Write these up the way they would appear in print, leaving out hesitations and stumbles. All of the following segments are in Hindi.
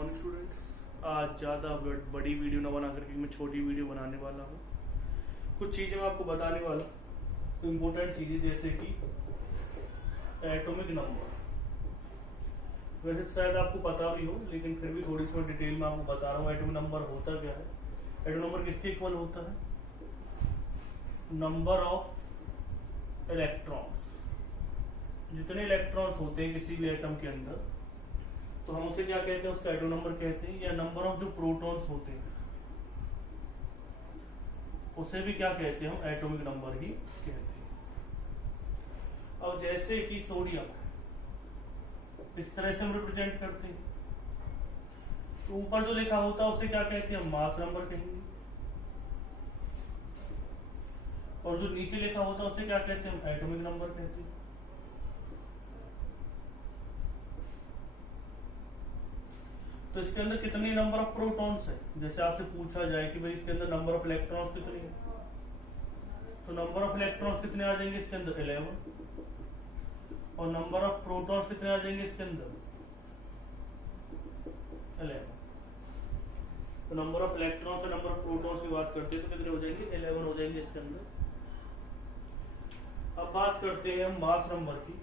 Morning students. आज ज़्यादा बड़ी वीडियो ना बना करके मैं छोटी वीडियो बनाने वाला हूँ। कुछ चीज़ें मैं आपको बताने वाला हूँ, इम्पोर्टेंट चीज़ें, जैसे कि एटॉमिक नंबर। वैसे तो शायद आपको पता भी हो, लेकिन फिर भी थोड़ी सी डिटेल में आपको बता रहा हूँ एटॉमिक नंबर होता क्या है। एटॉमिक नंबर किसके इक्वल होता है? Number of electrons. जितने इलेक्ट्रॉन्स होते हैं किसी भी एटम के अंदर, तो हम उसे क्या कहते हैं? उसका एटॉमिक नंबर कहते हैं। या नंबर ऑफ जो प्रोटॉन्स होते हैं उसे भी क्या कहते हैं? हम एटॉमिक नंबर ही कहते हैं। अब जैसे कि सोडियम, इस तरह से हम रिप्रेजेंट करते हैं, तो ऊपर जो लिखा होता है उसे क्या कहते हैं? हम मास नंबर कहेंगे। और जो नीचे लिखा होता है उसे क्या कहते हैं? हम एटॉमिक नंबर कहते हैं। तो इसके अंदर कितने नंबर ऑफ प्रोटॉन्स है? जैसे आपसे पूछा जाए कि भाई इसके अंदर नंबर ऑफ इलेक्ट्रॉन्स कितने हैं, तो नंबर ऑफ इलेक्ट्रॉन्स कितने आ जाएंगे इसके अंदर? 11। और नंबर ऑफ प्रोटॉन्स कितने आ जाएंगे इसके अंदर? 11। तो नंबर ऑफ इलेक्ट्रॉन्स और नंबर ऑफ प्रोटॉन्स की बात करते हैं तो कितने हो जाएंगे? 11 हो जाएंगे इसके अंदर। अब बात करते हैं हम मास नंबर की।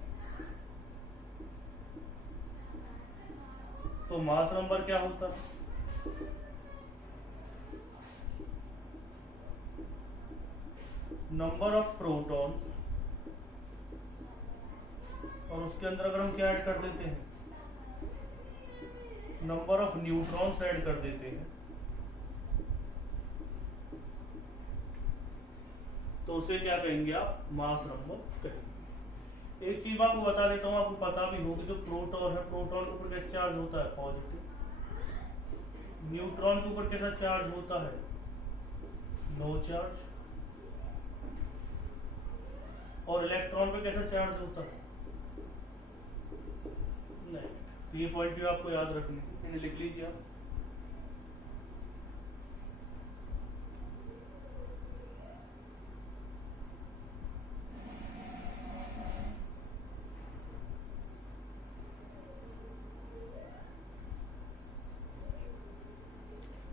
तो मास नंबर क्या होता है? नंबर ऑफ प्रोटॉन्स, और उसके अंदर अगर हम क्या ऐड कर देते हैं? नंबर ऑफ न्यूट्रॉन्स ऐड कर देते हैं, तो उसे क्या कहेंगे आप? मास नंबर कहेंगे। एक चीज आपको बता देता हूं, आपको पता भी होगा, जो प्रोटॉन है, प्रोटॉन के ऊपर कैसा चार्ज होता है? पॉजिटिव। न्यूट्रॉन के ऊपर कैसा चार्ज होता है? No charge. और इलेक्ट्रॉन पे कैसा चार्ज होता है? नहीं। तो ये पॉइंट भी आपको याद रखनी है, इन्हें लिख लीजिए आप।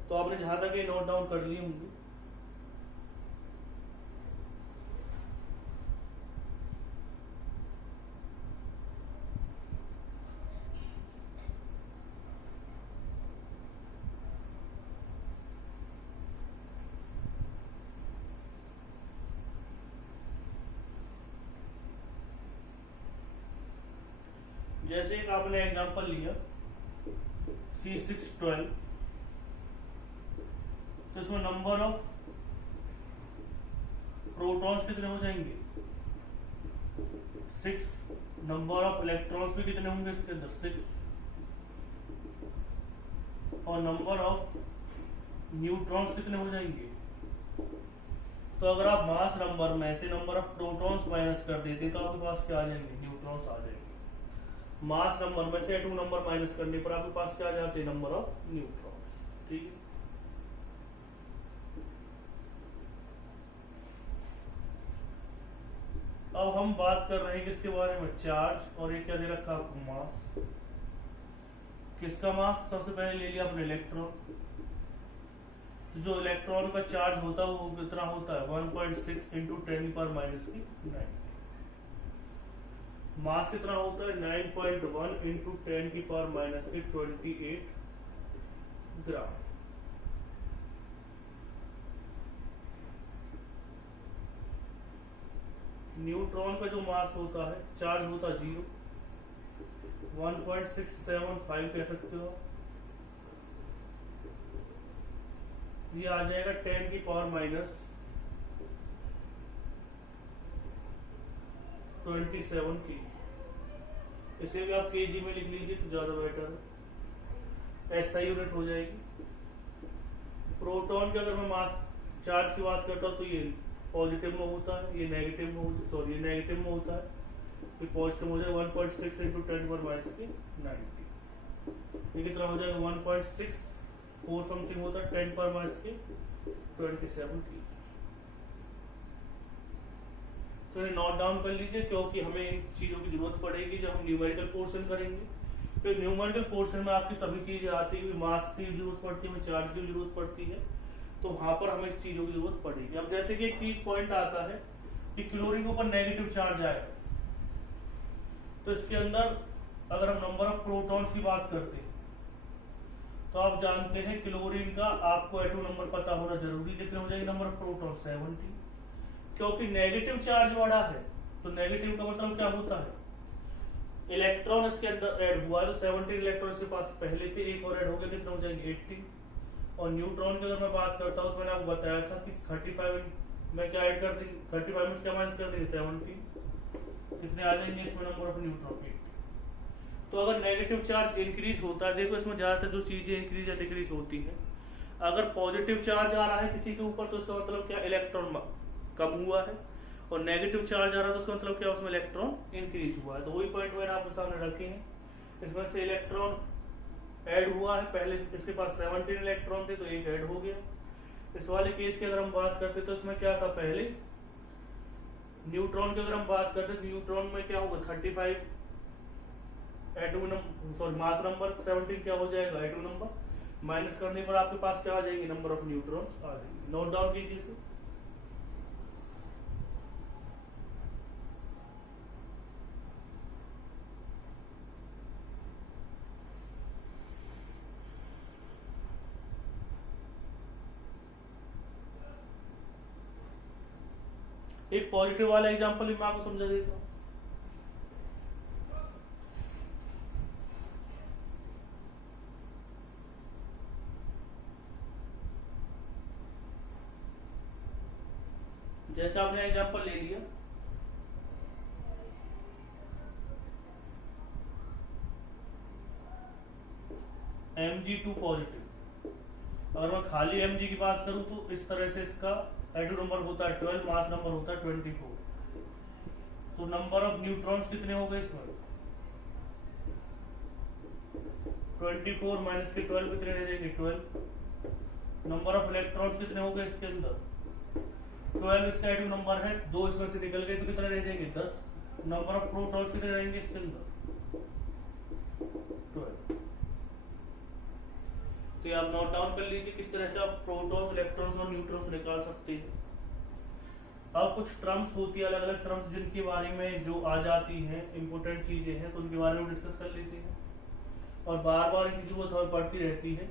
तो आपने जहां तक ये नोट डाउन कर लिए होंगे। जैसे एक आपने एग्जांपल लिया C612, तो इसमें नंबर ऑफ प्रोटॉन्स कितने हो जाएंगे? 6। नंबर ऑफ इलेक्ट्रॉन्स भी कितने होंगे इसके अंदर? 6। और नंबर ऑफ न्यूट्रॉन्स कितने हो जाएंगे? तो अगर आप मास नंबर में से नंबर ऑफ प्रोटॉन्स माइनस कर देते तो आपके पास क्या आ जाएंगे? न्यूट्रॉन्स आ जाएंगे। मास नंबर में से एटॉमिक नंबर माइनस करने पर आपके पास क्या आ जाते हैं? Number of neutrons. ठीक है। अब हम बात कर रहे हैं किसके बारे में? चार्ज। और ये क्या दे रखा आपको? मास। किसका मास? सबसे पहले ले लिया अपने इलेक्ट्रॉन। जो इलेक्ट्रॉन का चार्ज होता है वो कितना होता है? 1.6 इंटू 10⁻⁹ मास कितना होता है? 9.1 इंटू 10⁻⁻28 ग्राम। न्यूट्रॉन का जो मास होता है, चार्ज होता है 0, 1.675 कह सकते हो। ये आ जाएगा 10⁻⁻27 kg। इसे भी आप kg में लिख लीजिए तो ज्यादा बेटर है, SI यूनिट हो जाएगी। प्रोटॉन के अगर मैं मास चार्ज की बात करता हूँ तो ये पॉजिटिव में होता है, ये नेगेटिव में ये नेगेटिव में होता है, ये पॉजिटिव हो जाएगा 1.6 इंटू 10⁻⁹90। ये कितना हो जाएगा? 1.64 समथिंग होता है, 10⁻⁻27 kg। तो ये नोट डाउन कर लीजिए, क्योंकि हमें इन चीजों की जरूरत पड़ेगी जब हम न्यूमेरिकल पोर्शन करेंगे। फिर न्यूमेरिकल पोर्शन में आपकी सभी चीजें आती है, मास की जरूरत पड़ती है, चार्ज की जरूरत पड़ती है, तो वहां पर हमें इस चीजों की जरूरत पड़ेगी। अब जैसे कि एक चीज पॉइंट आता है कि क्लोरीन के ऊपर नेगेटिव चार्ज आएगा, तो इसके अंदर अगर हम नंबर ऑफ प्रोटॉन्स की बात करते हैं तो आप जानते हैं क्लोरीन का आपको एटॉम नंबर पता होना जरूरी, कितने हो जाएंगे नंबर ऑफ प्रोटॉन 70, क्योंकि नेगेटिव चार्ज बड़ा है। तो नेगेटिव का मतलब क्या होता है, इलेक्ट्रॉन इसके अंदर ऐड हुआ है, तो 70 इलेक्ट्रॉन इसके पास पहले थे, एक और ऐड हो गया, कितने हो जाएंगे 80। और न्यूट्रॉन की अगर मैं बात करता हूँ तो मैंने आपको बताया था कि 35 में क्या ऐड कर देंगे, 35 में क्या माइनस कर देंगे 70, कितने आ जाएंगे इसमें नंबर ऑफ न्यूट्रॉन 80। तो अगर नेगेटिव चार्ज इंक्रीज होता है, देखो इसमें ज्यादातर जो चीजें इंक्रीज या डिक्रीज होती है, अगर पॉजिटिव चार्ज आ रहा है किसी के ऊपर तो उसका मतलब क्या, इलेक्ट्रॉन कम हुआ है, और नेगेटिव चार्ज आ रहा है तो उसका मतलब क्या, उसमें इलेक्ट्रॉन इंक्रीज हुआ है। तो वही पॉइंट मैंने आपके सामने रखे हैं, इसमें से इलेक्ट्रॉन ऐड हुआ है, पहले इसके पास 17 इलेक्ट्रॉन थे तो एक ऐड हो गया। इस वाले केस की अगर हम बात करते तो इसमें क्या था, पहले न्यूट्रॉन की अगर हम बात करते तो न्यूट्रॉन में क्या होगा 35 atom number, sorry mass number 17 क्या हो जाएगा एटॉम नंबर, माइनस करने पर आपके पास क्या आ जाएगी, नंबर ऑफ न्यूट्रॉन्स आ जाएगी। नोट डाउन कीजिए इसे। एक पॉजिटिव वाला एग्जांपल भी मैं आपको समझा देता हूं। जैसे आपने एग्जांपल ले लिया, Mg2 पॉजिटिव, अगर मैं खाली Mg की बात करूं तो इस तरह से इसका एटॉम नंबर होता है 12, मास नंबर होता है 24। तो नंबर ऑफ न्यूट्रॉन्स कितने हो गए इसमें, 24 माइनस के 12 कितने रह जाएंगे 12। नंबर ऑफ इलेक्ट्रॉन्स कितने हो गए इसके अंदर 12, इसका एटॉम नंबर है, 2 इसमें से निकल गए तो कितने रह जाएंगे 10। नंबर ऑफ प्रोटॉन्स कितने रहेंगे इसके अंदर 12। तो ये आप नोट डाउन कर लीजिए किस तरह से आप प्रोटॉन्स, इलेक्ट्रॉन्स और न्यूट्रॉन्स निकाल सकते हैं। अब कुछ टर्म्स होती है, अलग अलग टर्म्स जिनके बारे में जो आ जाती हैं, इंपोर्टेंट चीजें हैं, तो उनके बारे में डिस्कस कर लेते हैं, और बार बार इनकी जरूरत हमें पड़ती रहती है।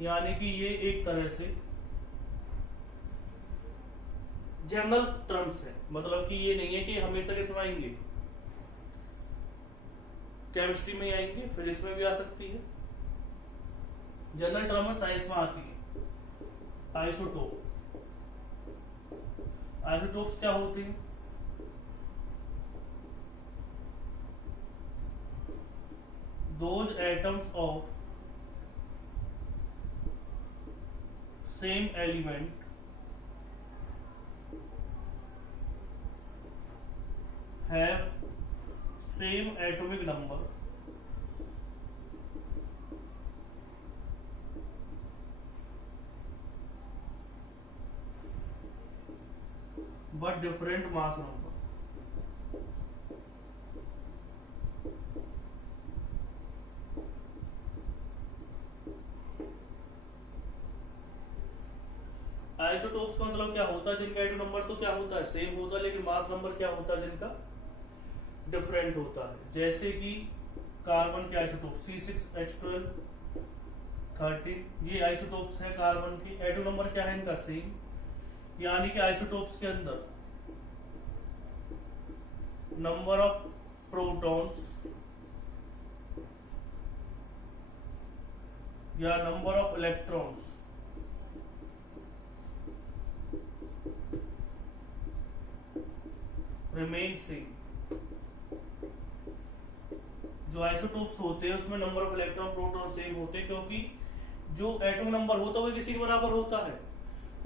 यानी कि ये एक तरह से जनरल टर्म्स है, मतलब कि ये नहीं है कि हमेशा किसमें आएंगे, केमिस्ट्री में ही आएंगे, फिजिक्स में भी आ सकती है। जनरल टर्म में साइंस में आती है। आइसोटोप, आइसोटोप्स क्या होते हैं, those atoms of same element have same atomic number but different mass number। Isotopes का मतलब क्या होता है, जिनका एटॉम नंबर तो क्या होता है सेम होता है, लेकिन मास नंबर क्या होता है जिनका डिफरेंट होता है। जैसे कि कार्बन के आइसोटोप C6H12 13, ये आइसोटोप्स है कार्बन की, एटॉम नंबर क्या है इनका सेम। यानी कि आइसोटोप्स के अंदर नंबर ऑफ प्रोटॉन्स या number of electrons remain same. जो आइसोटोप्स होते हैं उसमें number of electron proton same होते हैं, क्योंकि जो एटॉम नंबर होता है वो किसी के बराबर होता है,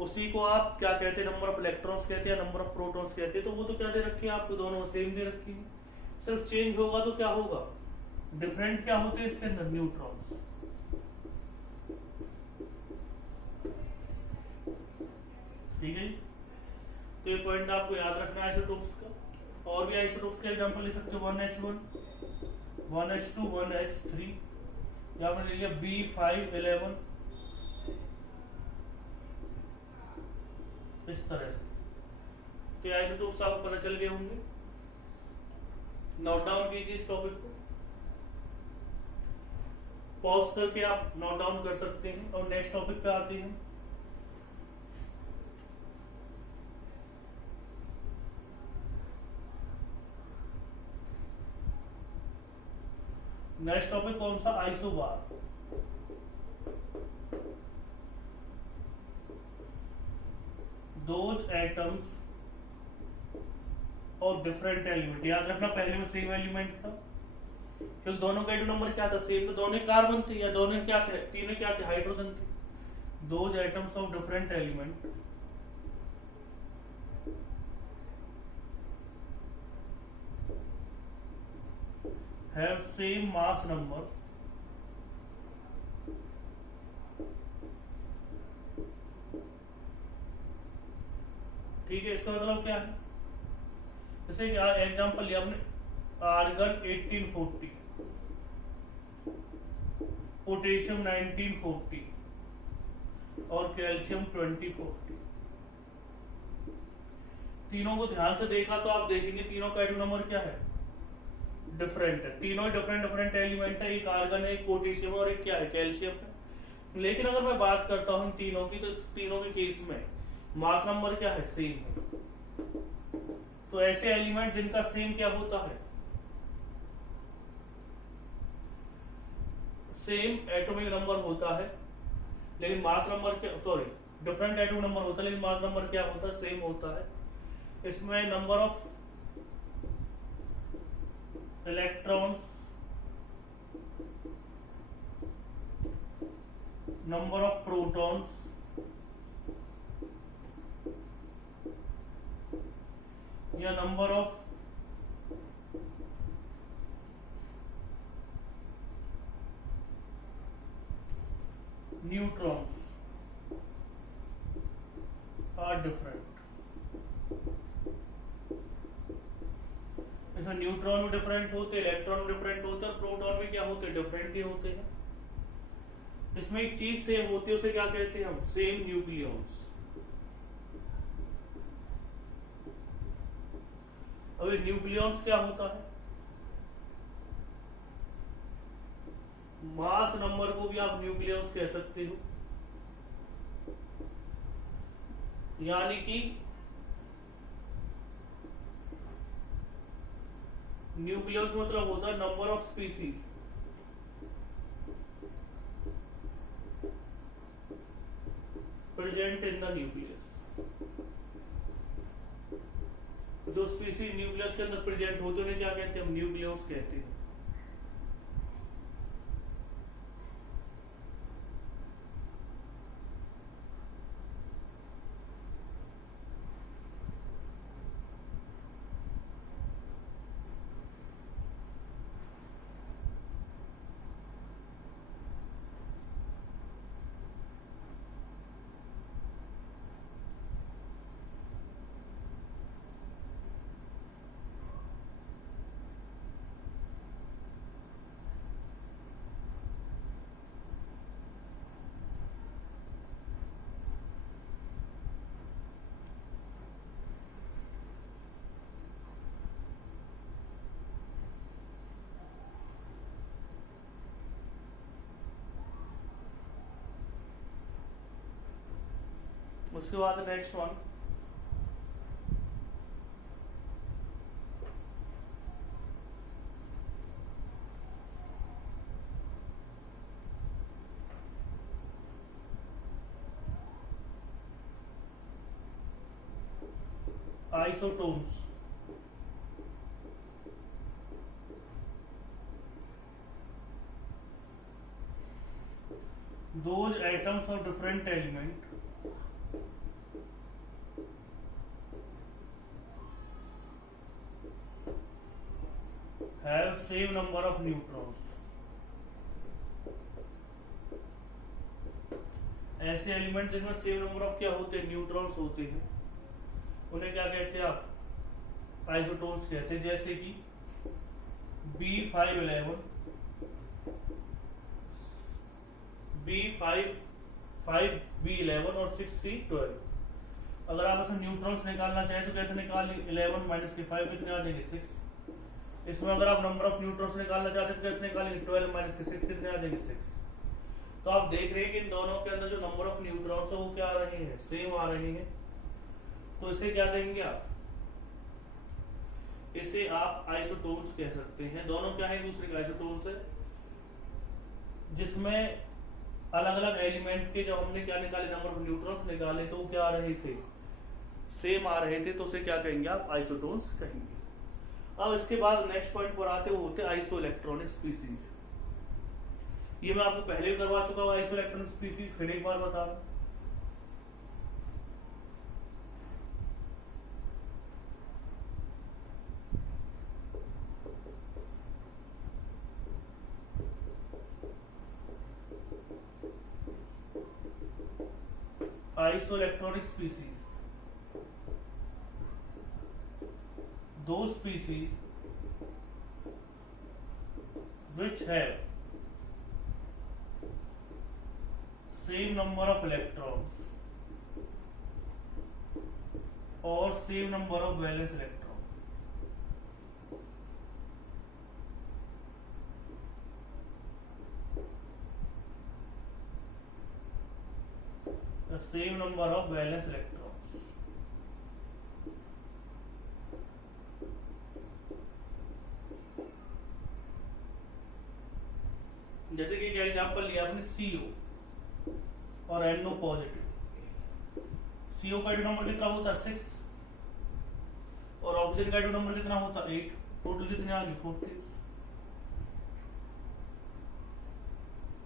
उसी को आप क्या कहते हैं, नंबर ऑफ इलेक्ट्रॉन्स कहते हैं, नंबर ऑफ प्रोटॉन्स कहते हैं। तो वो तो क्या दे रखी है आपको, दोनों सेम दे रखी है, सिर्फ चेंज होगा तो क्या होगा, डिफरेंट क्या होते हैं इसके अंदर, न्यूट्रॉन्स। ठीक है, तो ये पॉइंट आपको याद रखना है आइसोटोप्स का। और भी आइसोटोप्स का एग्जांपल ले सकते हो, 1H1 1s2 1h3, या मैंने लिया B511, इस तरह से। तो ऐसे तो आपको पता चल गए होंगे। नोट डाउन कीजिए इस टॉपिक को, पॉज करके आप नोट डाउन कर सकते हैं। और नेक्स्ट टॉपिक पे आते हैं। नेक्स्ट टॉपिक कौन सा? आइसोबार। दोज एटम्स और डिफरेंट एलिमेंट। याद रखना पहले में सेम एलिमेंट था, क्योंकि दोनों का एटम नंबर क्या था? सेम। तो दोनों कार्बन थे, या दोनों क्या थे? तीनों क्या थे? हाइड्रोजन थे। Those atoms of different element have same mass number ठीक है। इसका मतलब क्या है? जैसे कि एग्जांपल लिया हमने, आर्गन 1840, पोटेशियम 1940 और कैल्शियम 2040। तीनों को ध्यान से देखा तो आप देखेंगे तीनों का एटम नंबर क्या है? डिफरेंट है। तीनों डिफरेंट डिफरेंट एलिमेंट है। एक आर्गन है, एक पोटेशियम और एक क्या है? कैल्शियम है। लेकिन अगर मैं बात करता हूं तीनों की, तो तीनों के केस में मास नंबर क्या है? सेम है। तो ऐसे एलिमेंट जिनका सेम क्या होता है? सेम एटॉमिक नंबर होता है, लेकिन मास नंबर क्या, सॉरी, डिफरेंट एटॉमिक नंबर होता है, लेकिन मास नंबर क्या होता है? सेम होता है। इसमें number of electrons, number of protons, या number of neutrons are different. इसमें न्यूट्रॉन भी डिफरेंट होते, इलेक्ट्रॉन भी डिफरेंट होते, और प्रोटॉन भी क्या होते? डिफरेंट ही होते हैं। इसमें एक चीज सेम होती है, उसे क्या कहते हैं हम? Same nucleons. अब ये न्यूक्लियॉन्स क्या होता है? मास नंबर को भी आप न्यूक्लियॉन्स कह सकते हो, यानी कि न्यूक्लियस मतलब होता है number of species. Present in the nucleus. जो स्पीसीज न्यूक्लियस के अंदर प्रेजेंट होते हैं उन्हें क्या कहते हैं? हम न्यूक्लियस कहते हैं। उसके बाद next one, isotones. Those atoms of different element have same number of neutrons। ऐसे एलिमेंट जिनमें सेम नंबर ऑफ क्या होते हैं? न्यूट्रॉन्स होते हैं, उन्हें क्या कहते हैं आप? आइसोटोन्स कहते हैं। जैसे कि B511 5B11 और 6C12। अगर आप इसमें न्यूट्रॉन्स निकालना चाहें तो कैसे निकाल 11 माइनस के 5 कितने आ जाएंगे 6। इसमें अगर आप नंबर ऑफ न्यूट्रॉन्स निकालना चाहते हैं तो कैसे निकालेंगे 12 माइनस के 6 कितने आ जाएंगे 6। तो आप देख रहे हैं कि इन दोनों के अंदर जो नंबर ऑफ न्यूट्रॉन्स है वो क्या आ रहे हैं, सेम आ रहे हैं। तो इसे क्या कहेंगे आप, इसे आप आइसोटोन्स कह सकते हैं। दोनों क्या है, एक दूसरे के आइसोटोन्स है, जिसमें अलग अलग एलिमेंट के जब हमने क्या निकाले नंबर ऑफ न्यूट्रॉन्स निकाले तो वो क्या आ रहे थे, सेम आ रहे थे। तो उसे क्या कहेंगे आप, आइसोटोन्स कहेंगे। अब इसके बाद नेक्स्ट पॉइंट पर आते वो होते आइसो इलेक्ट्रॉनिक स्पीसीज। ये मैं आपको पहले भी करवा चुका हूँ आइसो इलेक्ट्रॉनिक स्पीसीज, फिर एक बार बता रहा हूं। Isoelectronic species, those species which have same number of electrons or same number of valence electron, the same number of valence electrons। जैसे कि एग्जांपल लिया आपने CO और NO पॉजिटिव। CO का एटॉमिक नंबर कितना होता है 6 और ऑक्सीजन का एटॉमिक नंबर कितना होता है 8। टोटल कितने आ गए 40।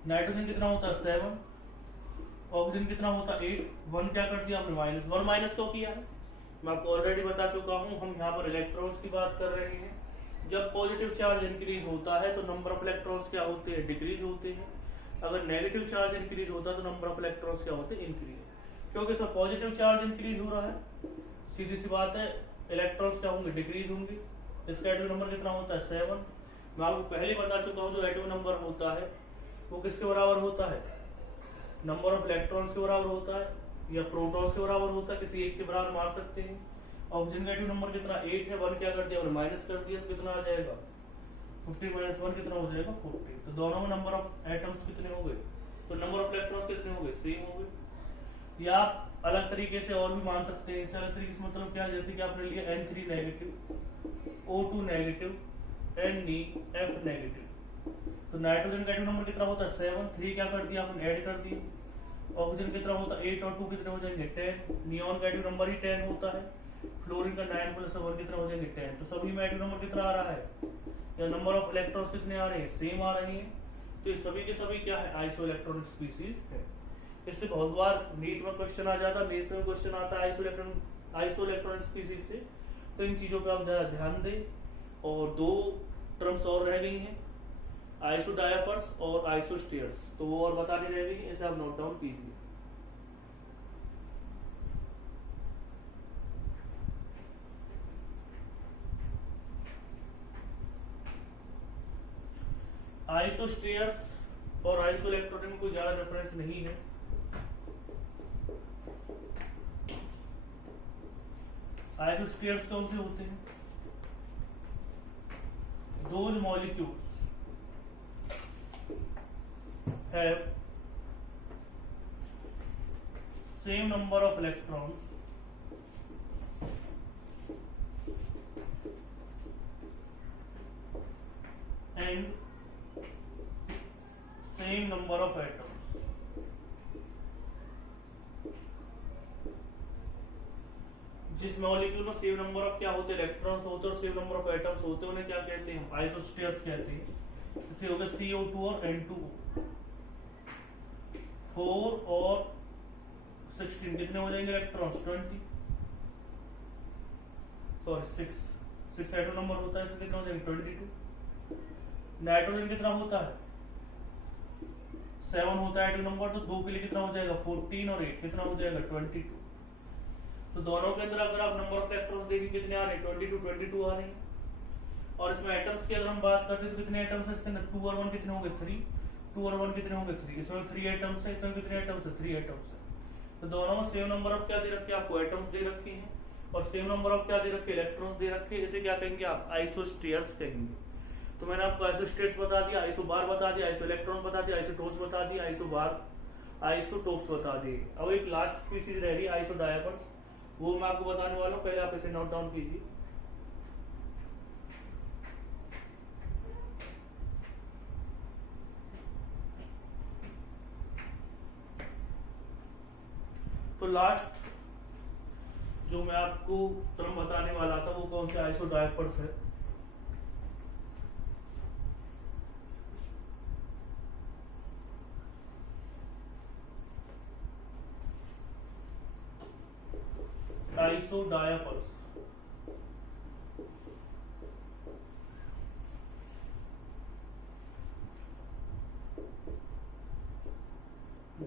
नाइट्रोजन कितना होता है 7, ऑक्सीजन कितना होता है 8। 1 क्या कर दिया हमने माइनस, 1 माइनस क्यों किया है मैं आपको ऑलरेडी बता चुका हूं। हम यहाँ पर इलेक्ट्रॉन्स की बात कर रहे हैं। जब पॉजिटिव चार्ज इंक्रीज होता है तो नंबर ऑफ इलेक्ट्रॉन्स क्या होते हैं, डिक्रीज होते हैं। अगर नेगेटिव चार्ज इंक्रीज होता है तो नंबर ऑफ इलेक्ट्रॉन्स क्या होते हैं, इंक्रीज। क्योंकि इसमें पॉजिटिव चार्ज इंक्रीज हो रहा है, सीधी सी बात है इलेक्ट्रॉन्स क्या होंगे, डिक्रीज होंगे। इसका एटॉमिक नंबर कितना होता है 7। मैं आपको पहले बता चुका हूँ जो एटॉमिक नंबर होता है वो किसके बराबर होता है, नंबर ऑफ इलेक्ट्रॉन्स के बराबर होता है या प्रोटॉन्स के बराबर होता है, किसी एक के बराबर मार सकते हैं। ऑक्सीजन का एटॉमिक नंबर कितना 8 है, 1 क्या कर दिया हमने माइनस कर दिया तो कितना आ जाएगा 50 माइनस 1 कितना हो जाएगा 40। तो दोनों में नंबर ऑफ एटम्स कितने हो गए, तो नंबर ऑफ इलेक्ट्रॉन्स कितने हो गए, सेम हो गए। या आप अलग तरीके से और भी मान सकते हैं। इससे अलग तरीके से मतलब क्या है, जैसे कि आपने लिया N3 negative, O2 negative, NeF negative. तो नाइट्रोजन का एटॉमिक नंबर कितना होता है 7, 3 क्या कर दिया आपने ऐड कर दिया। ऑक्सीजन कितना होता है 8 और 2 कितने हो जाएंगे 10। नियॉन का एटॉमिक नंबर ही 10 होता है। फ्लोरीन का 9 प्लस 1 कितना हो जाएंगे 10। तो सभी में एटॉमिक नंबर कितना आ रहा है या नंबर ऑफ इलेक्ट्रॉन्स कितने आ रहे हैं, सेम आ रहे हैं। तो ये सभी के सभी क्या है, आइसो इलेक्ट्रॉनिक स्पीसीज है। इससे बहुत बार नीट में क्वेश्चन आ जाता है, मेंस में क्वेश्चन आता है आइसो इलेक्ट्रॉनिक स्पीसीज से। तो इन चीजों पे आप ज्यादा ध्यान दें। और 2 टर्म्स और रह गई हैं, आइसो डायपर्स और आइसो स्टेयर्स, तो वो और बताने रह गई है, इसे आप नोट डाउन कीजिए। आइसो स्टेयर्स और आइसो इलेक्ट्रॉनिक में कोई ज्यादा डिफरेंस नहीं है। आइसो स्टेयर्स कौन से होते हैं, those molecules have same number of electrons and same number of atoms। जिस मॉलिक्यूल में सेम नंबर ऑफ क्या होते हैं, इलेक्ट्रॉन्स होते हैं और सेम नंबर ऑफ एटम्स होते हैं, उन्हें क्या कहते हैं, आइसोस्टेयर्स कहते हैं। जैसे हो गया CO2 और N2, 4 और 16 कितने हो जाएंगे इलेक्ट्रॉन्स 20, सॉरी 6 एटॉमिक नंबर होता है, इसमें कितना हो जाएंगे 22। नाइट्रोजन कितना होता है 7 होता है एटॉमिक नंबर, तो 2 के लिए कितना हो जाएगा 14 और 8 कितना हो जाएगा 22। तो दोनों के अंदर अगर आप नंबर ऑफ इलेक्ट्रॉन्स देखें कितने आ रहे हैं 22 आ रहे हैं। और इसमें एटम्स की अगर हम बात करते हैं तो कितने एटम्स है इसके अंदर, 2 और 1 कितने होंगे 3, 2 और 1 कितने होंगे 3, इसमें 3 एटम्स है, इसमें कितने एटम्स है 3 एटम्स है। तो दोनों में सेम नंबर ऑफ क्या दे रखे हैं आपको, एटम्स दे रखे हैं, और सेम नंबर ऑफ क्या दे रखे हैं, इलेक्ट्रॉन्स दे रखे हैं। इसे क्या कहेंगे आप, आइसोस्टेयर्स कहेंगे। तो मैंने आपको आइसोस्टेट्स बता दिया, आइसोबार बता दिया, आइसो इलेक्ट्रॉन बता दिया, आइसोटोप्स बता दिया, आइसोटोप्स बता दिए। अब एक लास्ट स्पीसीज रह रही है आइसोडायपर्स, वो मैं आपको बताने वाला हूँ, पहले आप इसे नोट डाउन कीजिए। तो लास्ट जो मैं आपको टर्म बताने वाला था वो कौन से आइसोडायपर्स है। आइसोडायपर्स,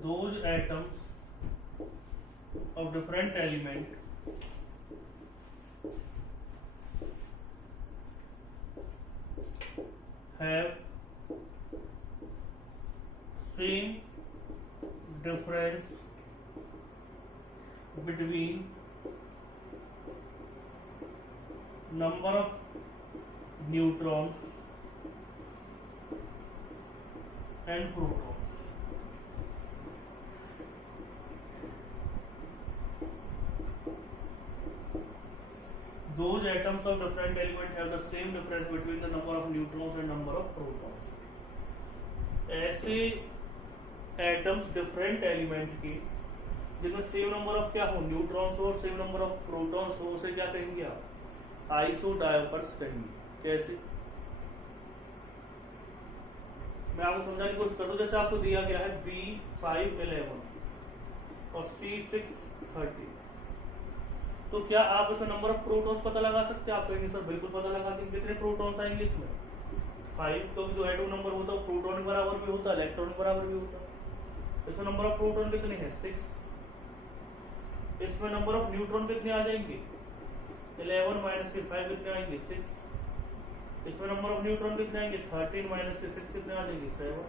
those atoms of different element have same difference between number of neutrons and protons। Those atoms of different element have the same difference between the number of neutrons and number of protons। ऐसे एटम्स डिफरेंट एलिमेंट के जिनमें सेम नंबर ऑफ क्या हो, न्यूट्रॉन्स हो और सेम नंबर ऑफ प्रोटॉन्स हो, उसे क्या कहेंगे आप, आइसोडायपर्स कहेंगे। जैसे मैं आपको समझाने की कोशिश करूँ, जैसे आपको दिया गया है B511 और C630, तो क्या आप इसमें नंबर ऑफ प्रोटॉन्स पता लगा सकते हैं? आप कहेंगे सर बिल्कुल पता लगा देंगे। कितने प्रोटॉन्स आएंगे इसमें, 5, क्योंकि जो एटॉम नंबर होता है वो प्रोटॉन के बराबर भी होता है, इलेक्ट्रॉन के बराबर भी होता है। इसमें नंबर ऑफ प्रोटॉन कितने हैं, 6। इसमें नंबर ऑफ न्यूट्रॉन कितने आ जाएंगे, 11 माइनस के 5 कितने आएंगे, 6। इसमें नंबर ऑफ न्यूट्रॉन कितने आएंगे, 13 माइनस के 6 कितने आ जाएंगे, 7।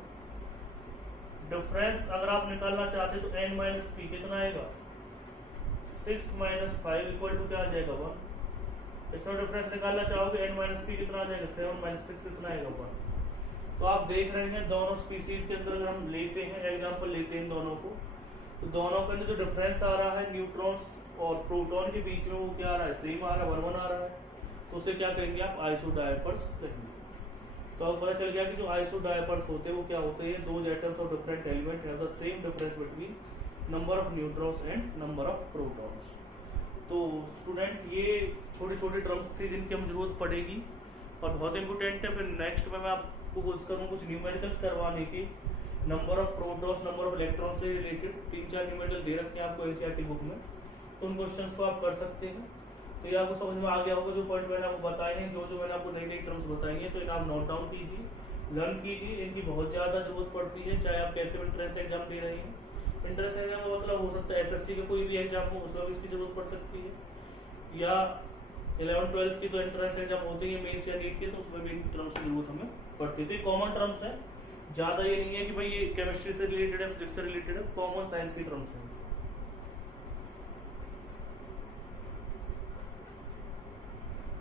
डिफरेंस अगर आप निकालना चाहते तो n माइनस पी कितना आएगा, 6 माइनस 5 इक्वल टू क्या आ जाएगा, 1। इसमें डिफरेंस निकालना चाहोगे n माइनस पी कितना आ जाएगा, 7 माइनस 6 कितना आएगा, 1। तो आप देख रहे हैं दोनों स्पीसीज के अंदर अगर हम लेते हैं, एग्जांपल लेते हैं दोनों को, तो दोनों के अंदर जो डिफरेंस आ रहा है न्यूट्रॉन्स और प्रोटॉन के बीच में, वो क्या आ रहा है, सेम आ रहा है, 1 1 आ रहा है। तो उसे क्या कहेंगे आप, आइसोडायपर्स कहेंगे। तो अब पता चल गया कि जो आइसोडायपर्स होते हैं वो क्या होते हैं, दो atoms of different element have the same difference between number of neutrons and number of protons. तो स्टूडेंट ये छोटे छोटे टर्म्स थी जिनकी हम जरूरत पड़ेगी और बहुत इंपोर्टेंट है। फिर नेक्स्ट में मैं आपको कोशिश करूँ कुछ न्यूमेरिकल्स करवाने की, number of protons number of electron से रिलेटेड 3-4 न्यूमेरिकल दे रखे हैं आपको एनसीईआरटी बुक में, तो उन क्वेश्चंस को आप कर सकते हैं। तो ये आपको समझ में आ गया होगा जो पॉइंट मैंने आपको बताए हैं, जो मैंने आपको नई नई टर्म्स बताई हैं, तो इन्हें आप नोट डाउन कीजिए, लर्न कीजिए। इनकी बहुत ज्यादा जरूरत पड़ती है, चाहे आप कैसे भी इंट्रेंस एग्जाम दे रहे हैं। इंट्रेंस एग्जाम का मतलब हो सकता है एसएससी का कोई भी एग्जाम हो, उसमें भी इसकी जरूरत पड़ सकती है, या 11-12 की तो एंट्रेंस एग्जाम होते ही मेंस या नीट के, तो उसमें भी इन टर्म्स की जरूरत हमें पड़ती है। तो ये कॉमन टर्म्स है, ज्यादा ये नहीं है कि भाई ये केमिस्ट्री से रिलेटेड है, फिजिक्स से रिलेटेड है, कॉमन साइंस की टर्म्स है।